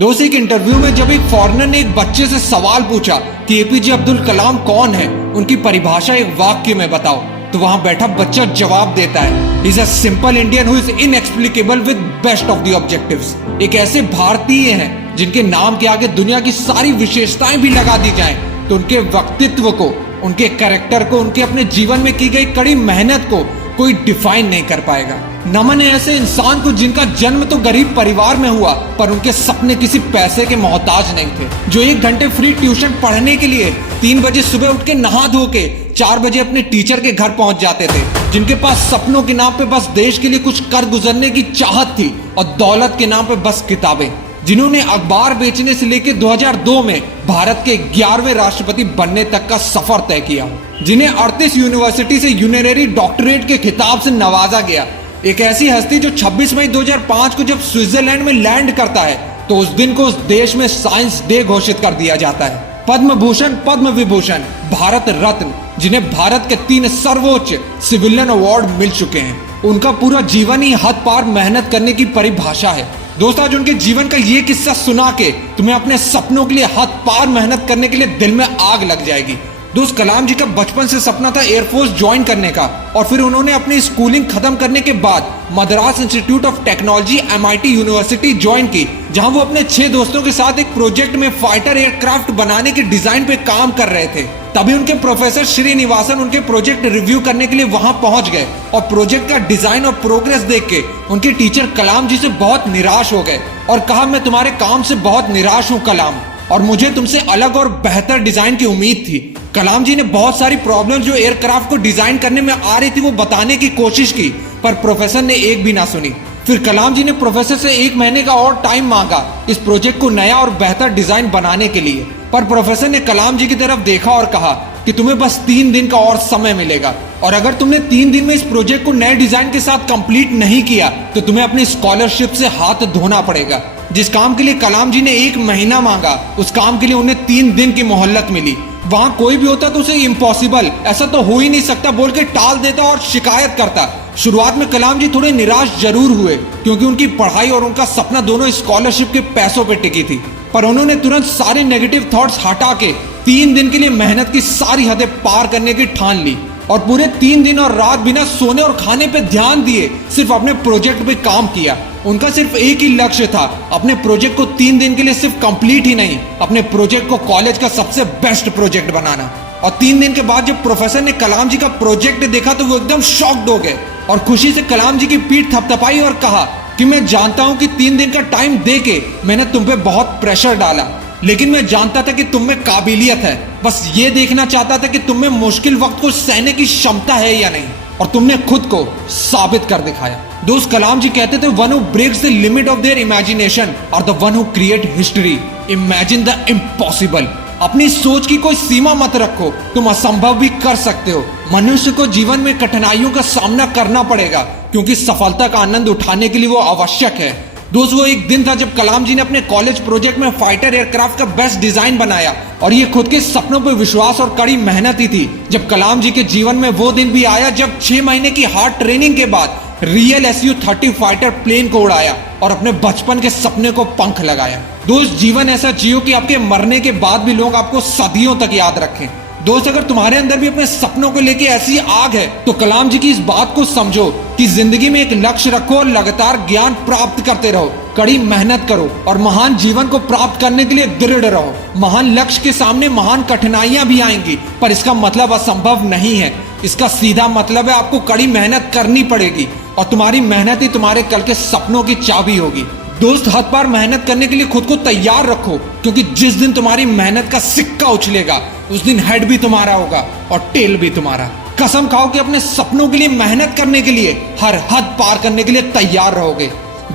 दोस्त, एक इंटरव्यू में जब एक फॉरेनर ने एक बच्चे से सवाल पूछा कि एपीजे अब्दुल कलाम कौन है, उनकी परिभाषा एक वाक्य में बताओ, तो वहां बैठा बच्चा जवाब देता है, is a simple Indian who is inexplicable with best of the objectives. एक ऐसे भारतीय हैं जिनके नाम के आगे दुनिया की सारी विशेषताएं भी लगा दी जाएं, तो उनके व्यक्तित्व को, उनके कैरेक्टर को, उनके अपने जीवन में की गई कड़ी मेहनत को कोई डिफाइन नहीं कर पाएगा। नमन है ऐसे इंसान को जिनका जन्म तो गरीब परिवार में हुआ, पर उनके सपने किसी पैसे के मोहताज नहीं थे। जो 1 घंटे फ्री ट्यूशन पढ़ने के लिए 3 बजे सुबह उठ के नहा धो के 4 बजे अपने टीचर के घर पहुंच जाते थे। जिनके पास सपनों के नाम पे बस देश के लिए कुछ कर गुजरने की चाहत थी और दौलत के नाम पे बस किताबें। जिन्होंने अखबार बेचने से लेकर 2002 में भारत के 11वें राष्ट्रपति बनने तक का सफर तय किया। जिन्हें 38 यूनिवर्सिटी से यूनिनरी डॉक्टरेट के खिताब से नवाजा गया। एक ऐसी हस्ती जो 26 मई 2005 को जब स्विट्जरलैंड में लैंड करता है, तो उस दिन को उस देश में साइंस डे घोषित कर दिया जाता है। पद्म भूषण, पद्म विभूषण, भारत रत्न, जिन्हें भारत के 3 सर्वोच्च सिविलियन अवार्ड मिल चुके हैं। उनका पूरा जीवन ही हद पार मेहनत करने की परिभाषा है। दोस्तों, आज उनके जीवन का ये किस्सा सुना के तुम्हें अपने सपनों के लिए हद पार मेहनत करने के लिए दिल में आग लग जाएगी। दोस्त, कलाम जी का बचपन से सपना था एयरफोर्स ज्वाइन करने का, और फिर उन्होंने अपनी स्कूलिंग खत्म करने के बाद Madras institute of technology MIT university join की, जहां वो अपने 6 दोस्तों के साथ एक प्रोजेक्ट में फाइटर एयरक्राफ्ट बनाने के डिजाइन पे काम कर रहे थे। तभी उनके प्रोफेसर श्रीनिवासन उनके प्रोजेक्ट रिव्यू करने के लिए वहां पहुंच गए, और प्रोजेक्ट का डिजाइन और प्रोग्रेस देख के उनके टीचर कलाम जी से बहुत निराश हो गए और कहा, मैं तुम्हारे काम से बहुत निराश हूँ कलाम, और मुझे तुमसे अलग और बेहतर डिजाइन की उम्मीद थी। कलाम जी ने बहुत सारी प्रॉब्लम जो एयरक्राफ्ट को डिजाइन करने में आ रही थी वो बताने की कोशिश की, पर प्रोफेसर ने एक भी ना सुनी। फिर कलाम जी ने प्रोफेसर से 1 महीने का और टाइम मांगा इस प्रोजेक्ट को नया और बेहतर डिजाइन बनाने के लिए, पर प्रोफेसर ने कलाम जी की तरफ देखा और कहा कि तुम्हें बस 3 दिन का और समय मिलेगा, और अगर तुमने 3 दिन में इस प्रोजेक्ट को नए डिजाइन के साथ कंप्लीट नहीं किया तो तुम्हें अपनी स्कॉलरशिप से हाथ धोना पड़ेगा। जिस काम के लिए कलाम जी ने 1 महीना मांगा, उस काम के लिए उन्हें 3 दिन की मोहलत मिली। वहां कोई भी होता तो उसे इम्पॉसिबल, ऐसा तो हो ही नहीं सकता बोल के टाल देता और शिकायत करता। शुरुआत में कलाम जी थोड़े निराश जरूर हुए, क्योंकि उनकी पढ़ाई और उनका सपना दोनों स्कॉलरशिप के पैसों पे टिकी थी, पर उन्होंने तुरंत सारे नेगेटिव थॉट्स हटा के 3 दिन के लिए मेहनत की सारी हदें पार करने की ठान ली, और पूरे 3 दिन और रात बिना सोने और खाने पे ध्यान दिए सिर्फ अपने प्रोजेक्ट पे काम किया। उनका सिर्फ एक ही लक्ष्य था, अपने प्रोजेक्ट को 3 दिन के लिए सिर्फ कंप्लीट ही नहीं, अपने प्रोजेक्ट को कॉलेज का सबसे बेस्ट प्रोजेक्ट बनाना। और 3 दिन के बाद जब प्रोफेसर ने कलाम जी का प्रोजेक्ट देखा तो वो एकदम शॉक्ड हो गए और खुशी से कलाम जी की पीठ थपथपाई और कहा कि मैं जानता हूं कि 3 दिन का टाइम दे के मैंने तुम पे बहुत प्रेशर डाला, लेकिन मैं जानता था कि तुम में काबिलियत है। बस ये देखना चाहता था कि तुम में मुश्किल वक्त को सहने की क्षमता है या नहीं, और तुमने खुद को साबित कर दिखाया। दोस्त, कलाम जी कहते थे, one who breaks the limit of their imagination और the one who create history. Imagine the impossible. अपनी सोच की कोई सीमा मत रखो, तुम असंभव भी कर सकते हो। मनुष्य को जीवन में कठिनाइयों का सामना करना पड़ेगा, क्योंकि सफलता का आनंद उठाने के लिए वो आवश्यक है। दोस्त, वो एक दिन था जब कलाम जी ने अपने कॉलेज प्रोजेक्ट में फाइटर एयरक्राफ्ट का बेस्ट डिजाइन बनाया, और ये खुद के सपनों पर विश्वास और कड़ी मेहनत ही थी। जब कलाम जी के जीवन में वो दिन भी आया जब 6 महीने की हार्ड ट्रेनिंग के बाद रियल SU-30 फाइटर प्लेन को उड़ाया और अपने बचपन के सपने को पंख लगाया। दोस्त, जीवन ऐसा जियो कि आपके मरने के बाद भी लोग आपको सदियों तक याद रखें। दोस्त, अगर तुम्हारे अंदर भी अपने सपनों को लेके ऐसी आग है तो कलाम जी की इस बात को समझो कि जिंदगी में एक लक्ष्य रखो और लगातार ज्ञान प्राप्त करते रहो, कड़ी मेहनत करो और महान जीवन को प्राप्त करने के लिए दृढ़ रहो। महान लक्ष्य के सामने महान कठिनाइयां भी आएंगी, पर इसका मतलब असंभव नहीं है। इसका सीधा मतलब है आपको कड़ी मेहनत करनी पड़ेगी, और तुम्हारी मेहनत ही तुम्हारे कल के सपनों की चाबी होगी। दोस्त, हद पार मेहनत करने के लिए खुद को तैयार रखो, क्योंकि जिस दिन तुम्हारी मेहनत का सिक्का उछलेगा उस दिन हेड भी तुम्हारा होगा और टेल भी तुम्हारा। कसम खाओ कि अपने सपनों के लिए मेहनत करने के लिए हर हद पार करने के लिए तैयार रहोगे।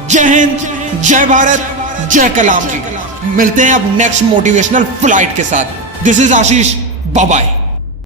जय हिंद, जय भारत, जय कलाम जी। मिलते हैं अब नेक्स्ट मोटिवेशनल फ्लाइट के साथ। This is Ashish, bye bye.